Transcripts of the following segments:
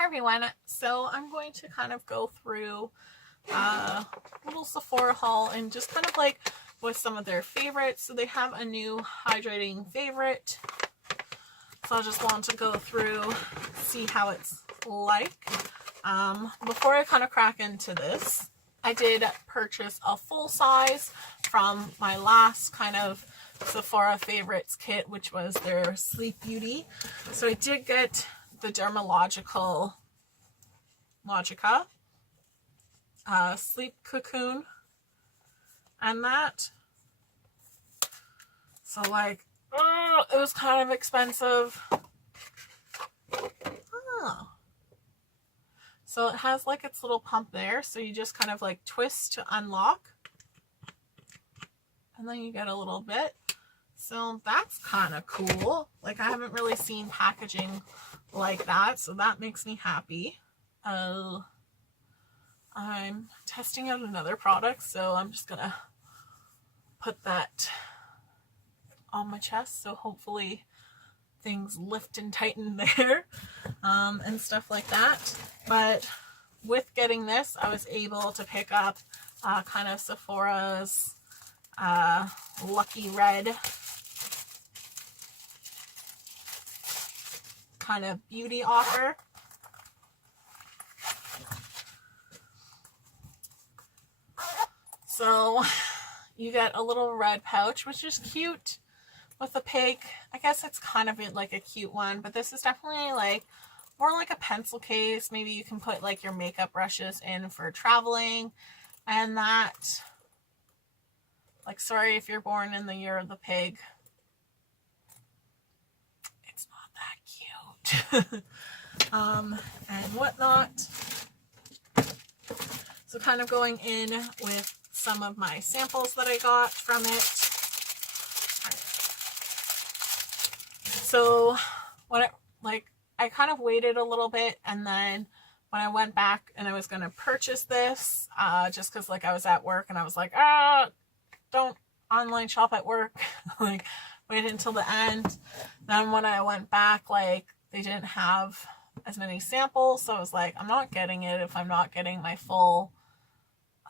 Hi everyone, so I'm going to kind of go through a little Sephora haul and just kind of like with some of their favorites. So they have a new hydrating favorite, so I just want to go through, see how it's like. Before I kind of crack into this, I did purchase a full size from my last kind of Sephora favorites kit, which was their Sleep Beauty. So I did get the Dermalogica Sleep Cocoon and that. So like, it was kind of expensive. So it has like its little pump there, so you just kind of like twist to unlock, and then you get a little bit. So that's kind of cool. Like, I haven't really seen packaging like that, so that makes me happy. I'm testing out another product, so I'm just gonna put that on my chest, so hopefully things lift and tighten there, and stuff like that. But with getting this, I was able to pick up kind of Sephora's Lucky Red kind of beauty offer. So you get a little red pouch, which is cute, with a pig. I guess it's kind of like a cute one, but this is definitely like more like a pencil case. Maybe you can put like your makeup brushes in for traveling and that. Like, sorry if you're born in the year of the pig. It's not that cute. And whatnot. So kind of going in with some of my samples that I got from it. So when I kind of waited a little bit, and then when I went back and I was going to purchase this, just because like I was at work and I was like, don't online shop at work, like wait until the end. Then when I went back, like they didn't have as many samples, so I was like, I'm not getting it if I'm not getting my full.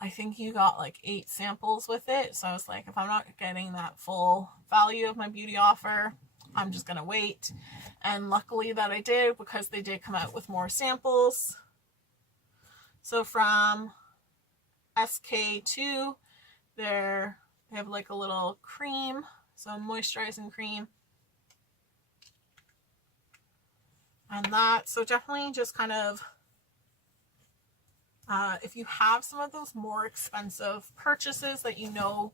I think you got like 8 samples with it, so I was like, if I'm not getting that full value of my beauty offer, I'm just gonna wait. And luckily that I did, because they did come out with more samples. So from SK2, they have like a little cream, so moisturizing cream, and that. So definitely just kind of, if you have some of those more expensive purchases that you know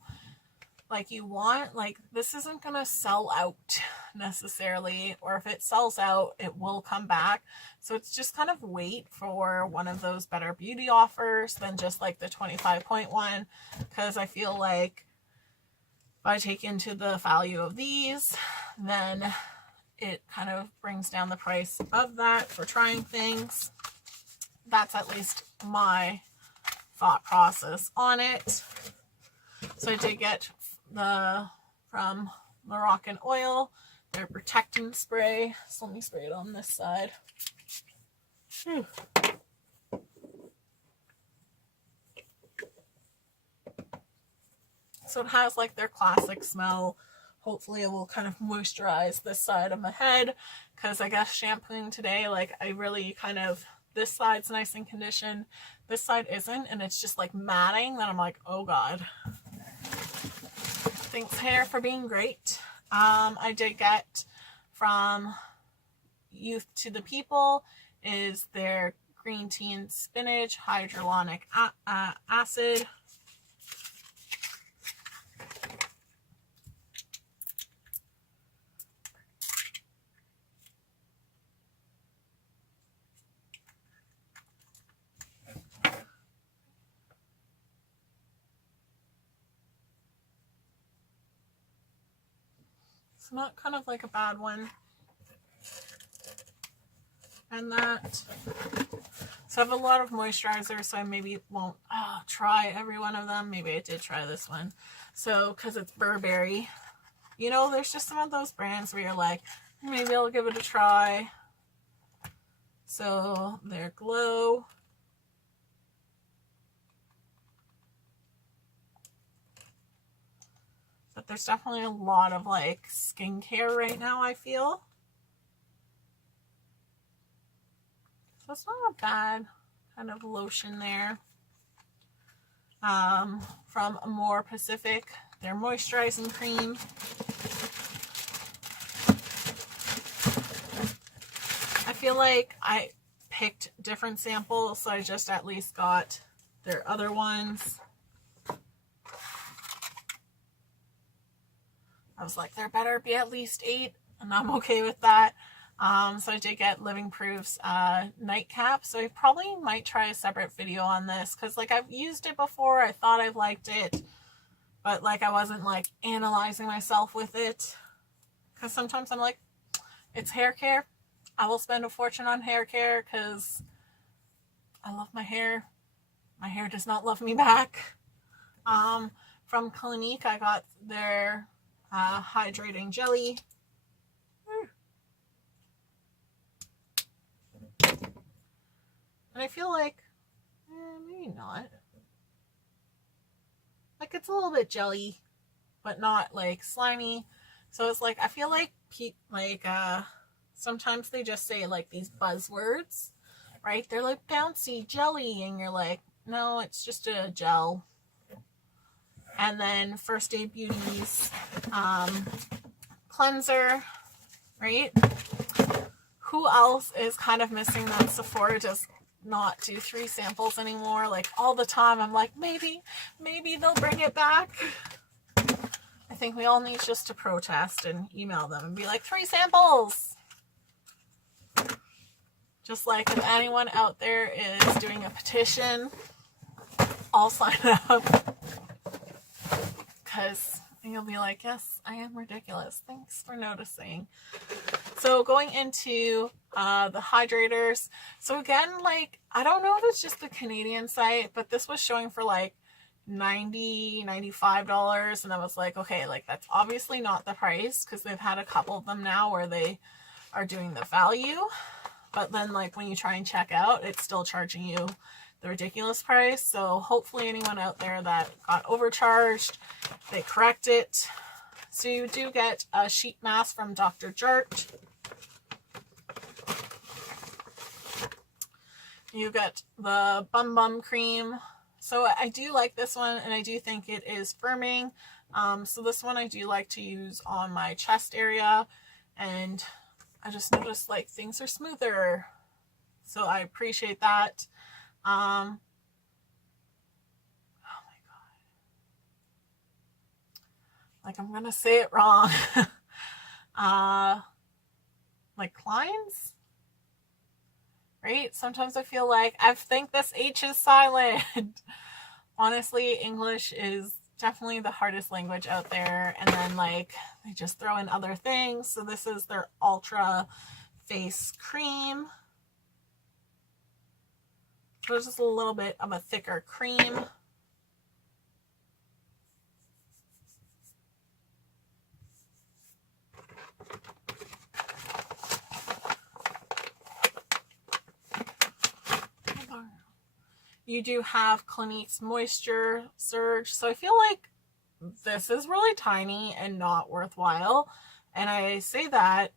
like you want, like this isn't gonna sell out necessarily, or if it sells out it will come back. So it's just kind of wait for one of those better beauty offers than just like the 25.1, because I feel like if I take into the value of these, then it kind of brings down the price of that for trying things. That's at least my thought process on it. So I did get from Moroccan Oil, their protecting spray. So let me spray it on this side. So it has like their classic smell. Hopefully it will kind of moisturize this side of my head, because I guess shampooing today, like I really kind of, this side's nice and conditioned, this side isn't, and it's just like matting that I'm like, oh god. Thanks hair for being great. I did get from Youth to the People is their green tea and spinach hydronic acid. It's not kind of like a bad one. And that. So I have a lot of moisturizers, so I maybe won't try every one of them. Maybe I did try this one. So, because it's Burberry. You know, there's just some of those brands where you're like, maybe I'll give it a try. So their glow. But there's definitely a lot of like skincare right now, I feel. So it's not a bad kind of lotion there. From More Pacific, their moisturizing cream. I feel like I picked different samples, so I just at least got their other ones. I was like, there better be at least 8, and I'm okay with that. So I did get Living Proof's nightcap, so I probably might try a separate video on this, because like I've used it before, I thought I liked it, but like I wasn't like analyzing myself with it, because sometimes I'm like, it's hair care. I will spend a fortune on hair care because I love my hair. My hair does not love me back. From Clinique, I got their Hydrating Jelly. And I feel like, maybe not. Like it's a little bit jelly, but not like slimy. So it's like, I feel like sometimes they just say like these buzzwords, right? They're like bouncy jelly, and you're like, no, it's just a gel. And then First Aid Beauty's cleanser, right? Who else is kind of missing that Sephora does not do 3 samples anymore? Like all the time, I'm like, maybe they'll bring it back. I think we all need just to protest and email them and be like, 3 samples. Just like if anyone out there is doing a petition, I'll sign up. Because you'll be like, yes, I am ridiculous. Thanks for noticing. So going into the hydrators. So again, like, I don't know if it's just the Canadian site, but this was showing for like $90, $95. And I was like, okay, like that's obviously not the price, because they've had a couple of them now where they are doing the value. But then like when you try and check out, it's still charging you the ridiculous price. So hopefully anyone out there that got overcharged, they correct it. So you do get a sheet mask from Dr. Jart. You get the Bum Bum cream. So I do like this one, and I do think it is firming. So this one I do like to use on my chest area, and I just noticed like things are smoother. So I appreciate that. Oh my god. Like I'm gonna say it wrong. Like Klein's? Right? Sometimes I feel like I think this H is silent. Honestly, English is definitely the hardest language out there. And then like they just throw in other things. So this is their Ultra Face Cream. So there's just a little bit of a thicker cream. You do have Clinique's Moisture Surge. So I feel like this is really tiny and not worthwhile. And I say that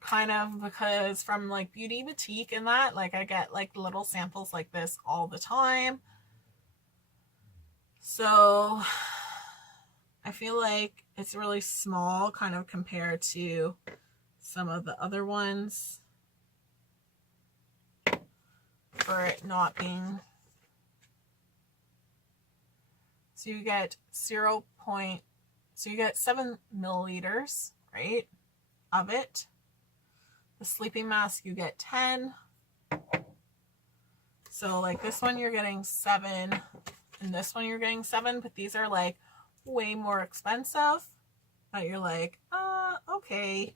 kind of because from like Beauty Boutique and that, like I get like little samples like this all the time. So I feel like it's really small kind of compared to some of the other ones for it not being. So you get 0. So you get 7 milliliters, right, of it. The sleeping mask, you get 10. So like this one, you're getting 7, and this one you're getting 7, but these are like way more expensive. But you're like, okay.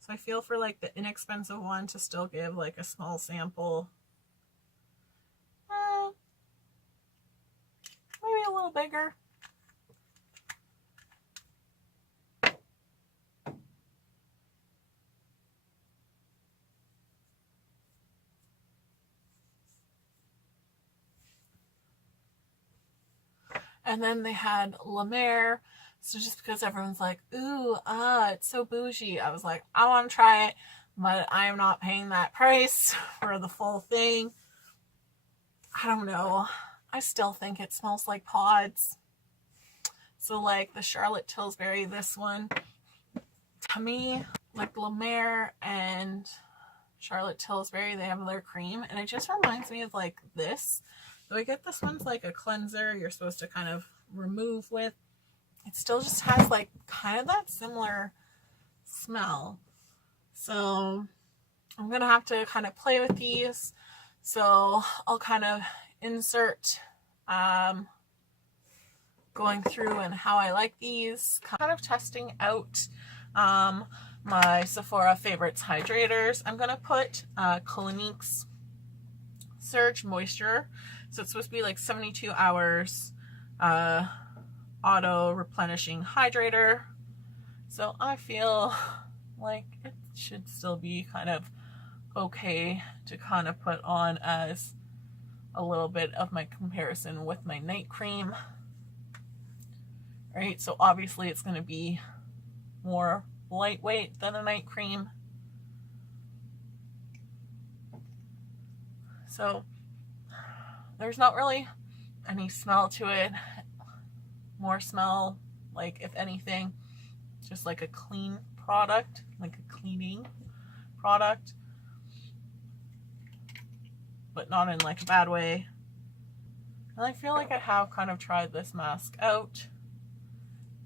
So I feel for like the inexpensive one to still give like a small sample. Maybe a little bigger. And then they had La Mer. So just because everyone's like, ooh, it's so bougie, I was like, I want to try it, but I am not paying that price for the full thing. I don't know. I still think it smells like pods. So like the Charlotte Tilbury, this one, to me, like La Mer and Charlotte Tilbury, they have their cream, and it just reminds me of like this. So I get this one's like a cleanser you're supposed to kind of remove with. It still just has like kind of that similar smell. So I'm gonna have to kind of play with these. So I'll kind of insert going through and how I like these, kind of testing out my Sephora Favorites Hydrators. I'm gonna put Clinique's Surge Moisture. So it's supposed to be like 72 hours auto replenishing hydrator. So I feel like it should still be kind of okay to kind of put on as a little bit of my comparison with my night cream. Right, so obviously it's going to be more lightweight than a night cream. So there's not really any smell to it. More smell, like if anything, just like a clean product, like a cleaning product, but not in like a bad way. And I feel like I have kind of tried this mask out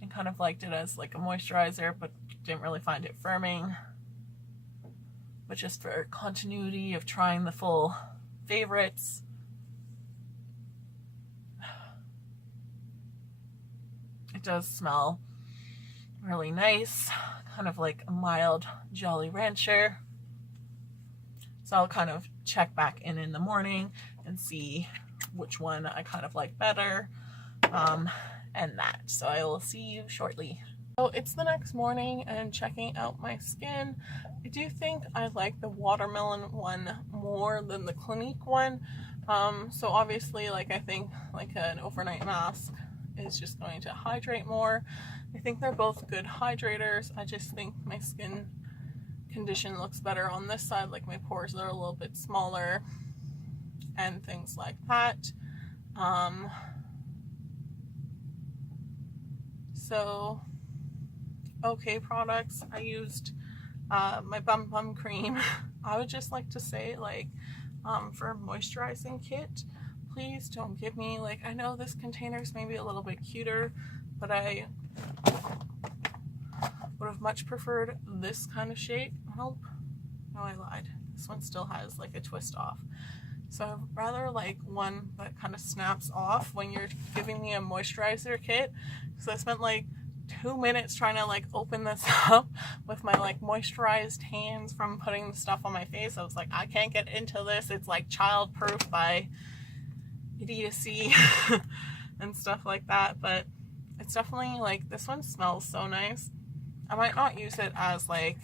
and kind of liked it as like a moisturizer, but didn't really find it firming. But just for continuity of trying the full favorites, it does smell really nice, kind of like a mild Jolly Rancher. So I'll kind of check back in the morning and see which one I kind of like better, and that. So I will see you shortly. So it's the next morning and checking out my skin. I do think I like the watermelon one more than the Clinique one. So obviously, like, I think like an overnight mask is just going to hydrate more. I think they're both good hydrators. I just think my skin condition looks better on this side, like my pores are a little bit smaller and things like that. So okay products. I used my bum cream. I would just like to say, like, for a moisturizing kit, please don't give me, like, I know this container is maybe a little bit cuter, but I would have much preferred this kind of shape. Oh, no, I lied. This one still has like a twist off. So I'd rather like one that kind of snaps off when you're giving me a moisturizer kit. So I spent like 2 minutes trying to like open this up with my like moisturized hands from putting the stuff on my face. I was like, I can't get into this. It's like child-proof by idiocy and stuff like that. But it's definitely like, this one smells so nice. I might not use it as like,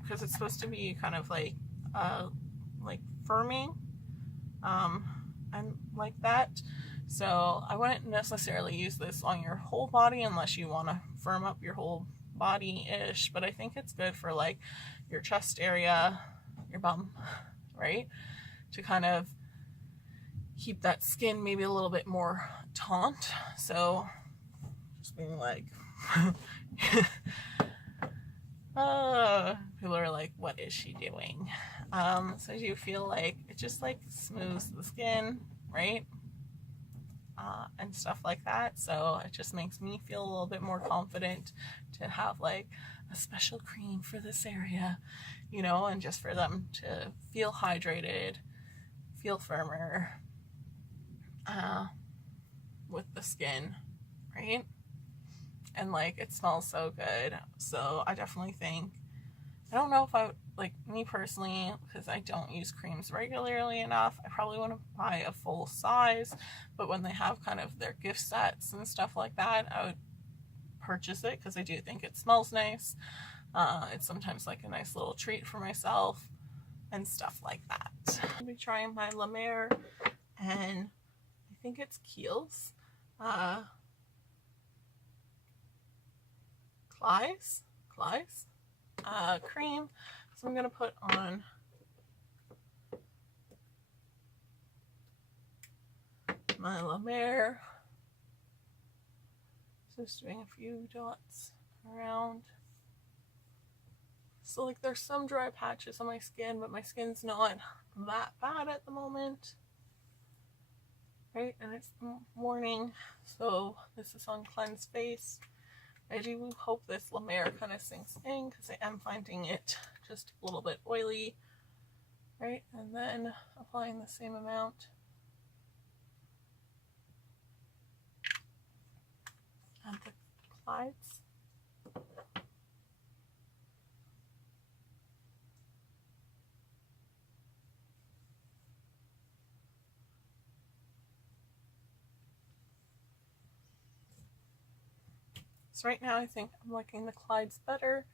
because it's supposed to be kind of like firming and like that. So I wouldn't necessarily use this on your whole body unless you want to firm up your whole body-ish, but I think it's good for like your chest area, your bum, right? To kind of keep that skin maybe a little bit more taut. So just being like people are like, what is she doing? So you feel like it just like smooths the skin, right? And stuff like that. So it just makes me feel a little bit more confident to have like a special cream for this area, you know, and just for them to feel hydrated, feel firmer with the skin, right? And like, it smells so good. So I definitely think, I don't know if I would, like, me personally, because I don't use creams regularly enough, I probably want to buy a full size, but when they have kind of their gift sets and stuff like that, I would purchase it because I do think it smells nice. It's sometimes like a nice little treat for myself and stuff like that. I'll be trying my La Mer, and I think it's Kiehl's Clyde's cream. So I'm going to put on my La Mer. Just doing a few dots around. So like there's some dry patches on my skin, but my skin's not that bad at the moment. Right, and it's morning, so this is on cleanse face. I do hope this La Mer kind of sinks in because I am finding it just a little bit oily. Right, and then applying the same amount at the Clyde's. So right now I think I'm liking the Clyde's better,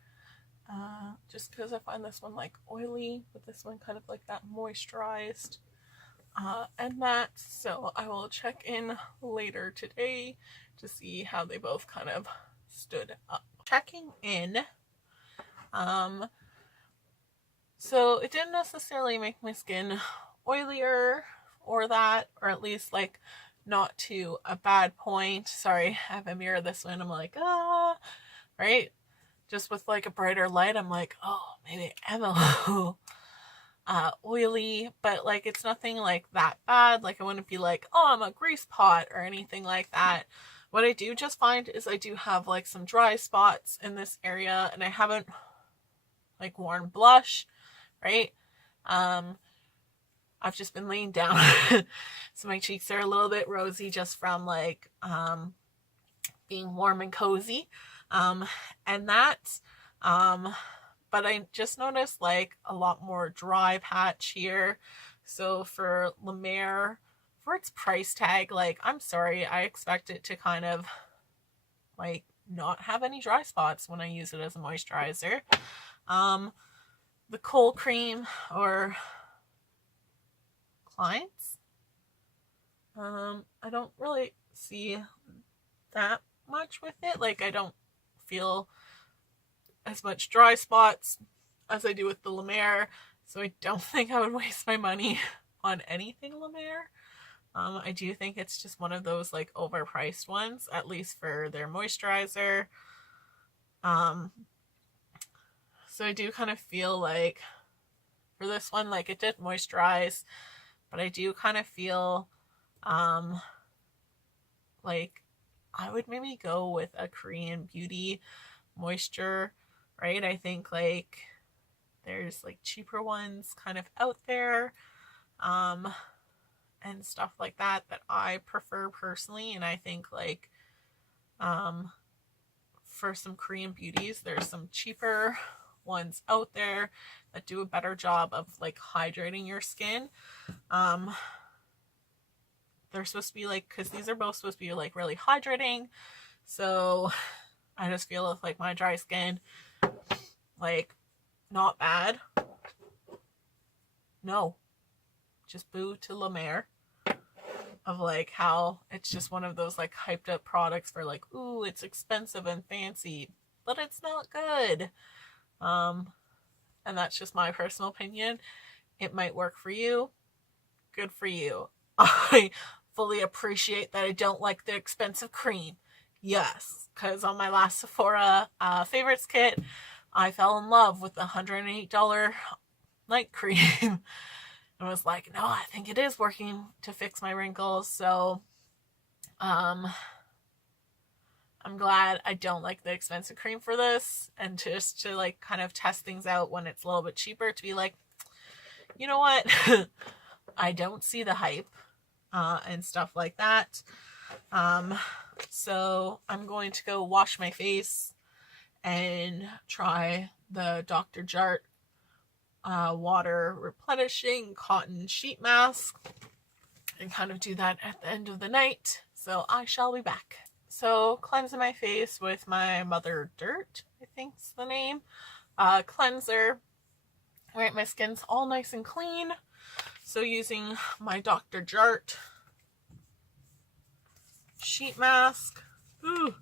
just because I find this one like oily, but this one kind of like that moisturized and matte. So I will check in later today to see how they both kind of stood up. Checking in, so it didn't necessarily make my skin oilier or that, or at least like not to a bad point. Sorry, I have a mirror this way and I'm like, right? Just with like a brighter light, I'm like, oh, maybe I'm a little oily, but like it's nothing like that bad. Like I wouldn't be like, oh, I'm a grease pot or anything like that. What I do just find is I do have like some dry spots in this area, and I haven't like worn blush, right? I've just been laying down. So my cheeks are a little bit rosy just from like being warm and cozy. And that, but I just noticed like a lot more dry patch here. So for La Mer, for its price tag, like I'm sorry, I expect it to kind of like not have any dry spots when I use it as a moisturizer. The Kohl cream or Clients, I don't really see that much with it. Like I don't feel as much dry spots as I do with the La Mer, so I don't think I would waste my money on anything La Mer. I do think it's just one of those like overpriced ones, at least for their moisturizer. So I do kind of feel like for this one, like it did moisturize, but I do kind of feel like I would maybe go with a Korean Beauty moisture, right? I think like there's like cheaper ones kind of out there and stuff like that I prefer personally. And I think like for some Korean beauties, there's some cheaper ones out there that do a better job of like hydrating your skin. They're supposed to be like, because these are both supposed to be like really hydrating, so I just feel with like my dry skin, like not bad. No, just boo to La Mer of like how it's just one of those like hyped up products for like, ooh, it's expensive and fancy, but it's not good. And that's just my personal opinion. It might work for you. Good for you. I fully appreciate that I don't like the expensive cream. Yes, because on my last Sephora favorites kit, I fell in love with the $108 night cream. And was like, no, I think it is working to fix my wrinkles. So I'm glad I don't like the expensive cream for this, and just to like kind of test things out when it's a little bit cheaper, to be like, you know what? I don't see the hype and stuff like that. So I'm going to go wash my face and try the Dr. Jart water replenishing cotton sheet mask and kind of do that at the end of the night. So I shall be back. So cleansing my face with my Mother Dirt, I think's the name, cleanser. Right, my skin's all nice and clean. So using my Dr. Jart sheet mask. Ooh.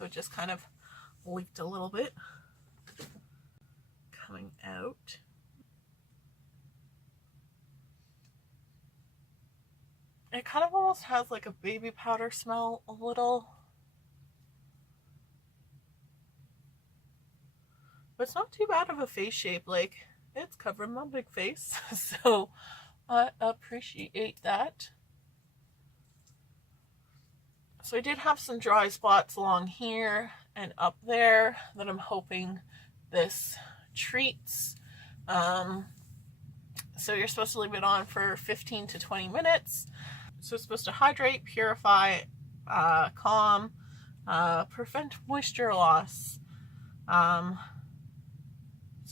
so it just kind of leaked a little bit coming out. It kind of almost has like a baby powder smell a little. But it's not too bad of a face shape. Like, it's covering my big face. So I appreciate that. So I did have some dry spots along here and up there that I'm hoping this treats. So you're supposed to leave it on for 15 to 20 minutes. So it's supposed to hydrate, purify, calm, prevent moisture loss. So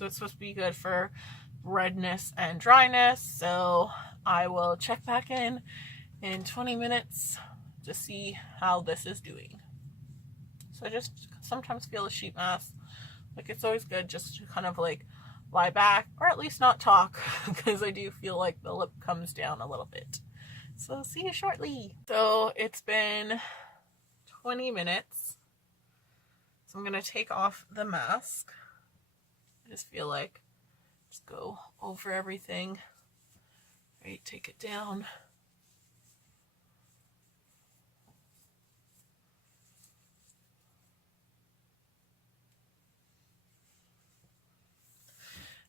it's supposed to be good for redness and dryness. So I will check back in 20 minutes to see how this is doing. So I just sometimes feel a sheet mask, like it's always good just to kind of like lie back, or at least not talk, because I do feel like the lip comes down a little bit. So see you shortly. So it's been 20 minutes. So I'm going to take off the mask. I just feel like just go over everything. Right, take it down.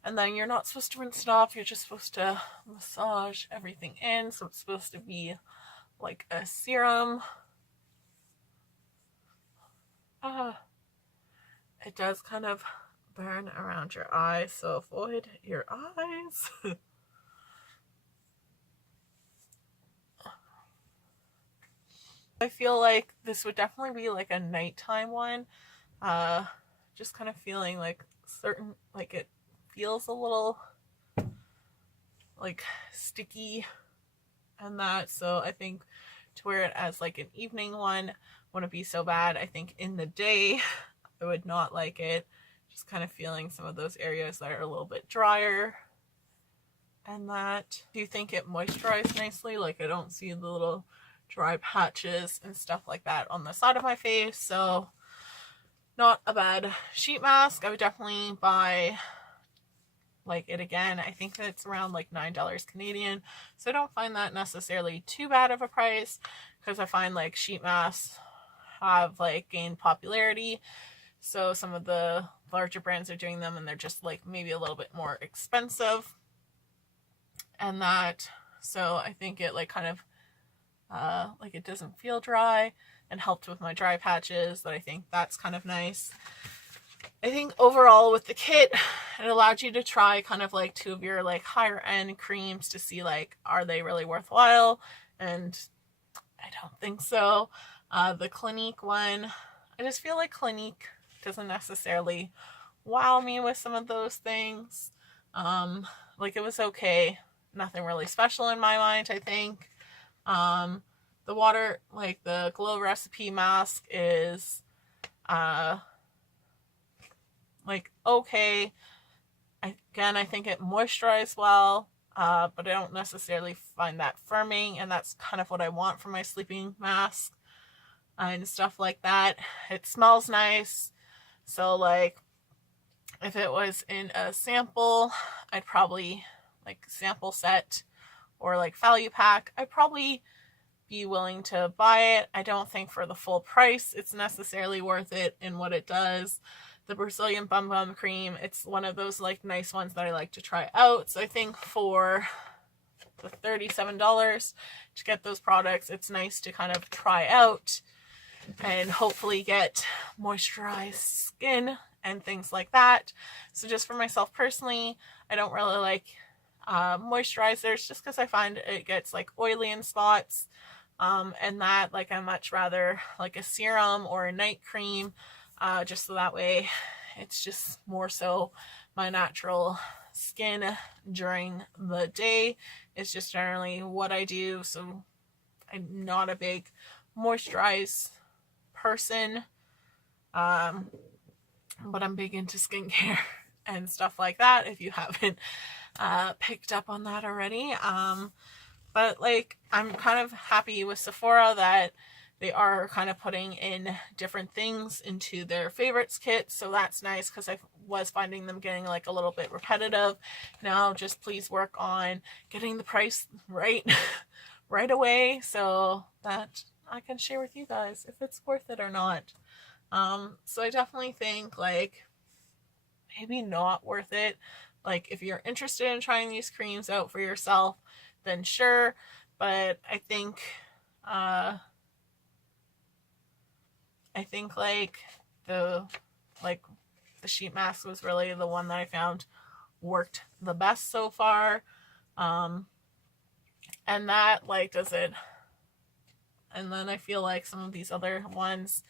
And then you're not supposed to rinse it off. You're just supposed to massage everything in. So it's supposed to be like a serum. It does kind of burn around your eyes, so avoid your eyes. I feel like this would definitely be like a nighttime one. Just kind of feeling like certain, like it feels a little like sticky and that, so I think to wear it as like an evening one wouldn't be so bad. I think in the day I would not like it. Just kind of feeling some of those areas that are a little bit drier and that. Do you think it moisturized nicely? Like I don't see the little dry patches and stuff like that on the side of my face, so not a bad sheet mask. I would definitely buy like it again. I think that it's around like $9 Canadian, so I don't find that necessarily too bad of a price, because I find like sheet masks have like gained popularity, so some of the larger brands are doing them and they're just like maybe a little bit more expensive and that. So I think it like kind of like it doesn't feel dry and helped with my dry patches, but I think that's kind of nice. I think overall with the kit, it allowed you to try kind of like two of your like higher end creams to see like, are they really worthwhile? And I don't think so. The Clinique one, I just feel like Clinique doesn't necessarily wow me with some of those things. Like it was okay. Nothing really special in my mind, I think. The water, like the Glow Recipe mask is like okay. Again, I think it moisturized well, but I don't necessarily find that firming, and that's kind of what I want for my sleeping mask and stuff like that. It smells nice, so like if it was in a sample, I'd probably like sample set or like value pack, I'd probably be willing to buy it. I don't think for the full price it's necessarily worth it in what it does. The Brazilian Bum Bum Cream, it's one of those like nice ones that I like to try out. So I think for the $37 to get those products, it's nice to kind of try out and hopefully get moisturized skin and things like that. So just for myself personally, I don't really like moisturizers just because I find it gets like oily in spots, and that like I much rather like a serum or a night cream, just so that way it's just more so my natural skin during the day. It's just generally what I do, so I'm not a big moisturized person, but I'm big into skincare and stuff like that, if you haven't picked up on that already. But like I'm kind of happy with Sephora that they are kind of putting in different things into their favorites kit, so that's nice because I was finding them getting like a little bit repetitive. Now just please work on getting the price right right away so that I can share with you guys if it's worth it or not. So I definitely think like maybe not worth it. Like if you're interested in trying these creams out for yourself, then sure, but I think like the sheet mask was really the one that I found worked the best so far. And that like does it. And then I feel like some of these other ones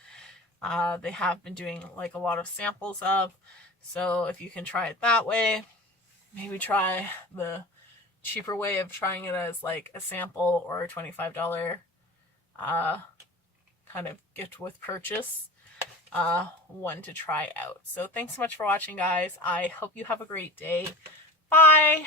they have been doing like a lot of samples of, so if you can try it that way, maybe try the cheaper way of trying it as like a sample or a $25 kind of gift with purchase one to try out. So thanks so much for watching, guys. I hope you have a great day. Bye.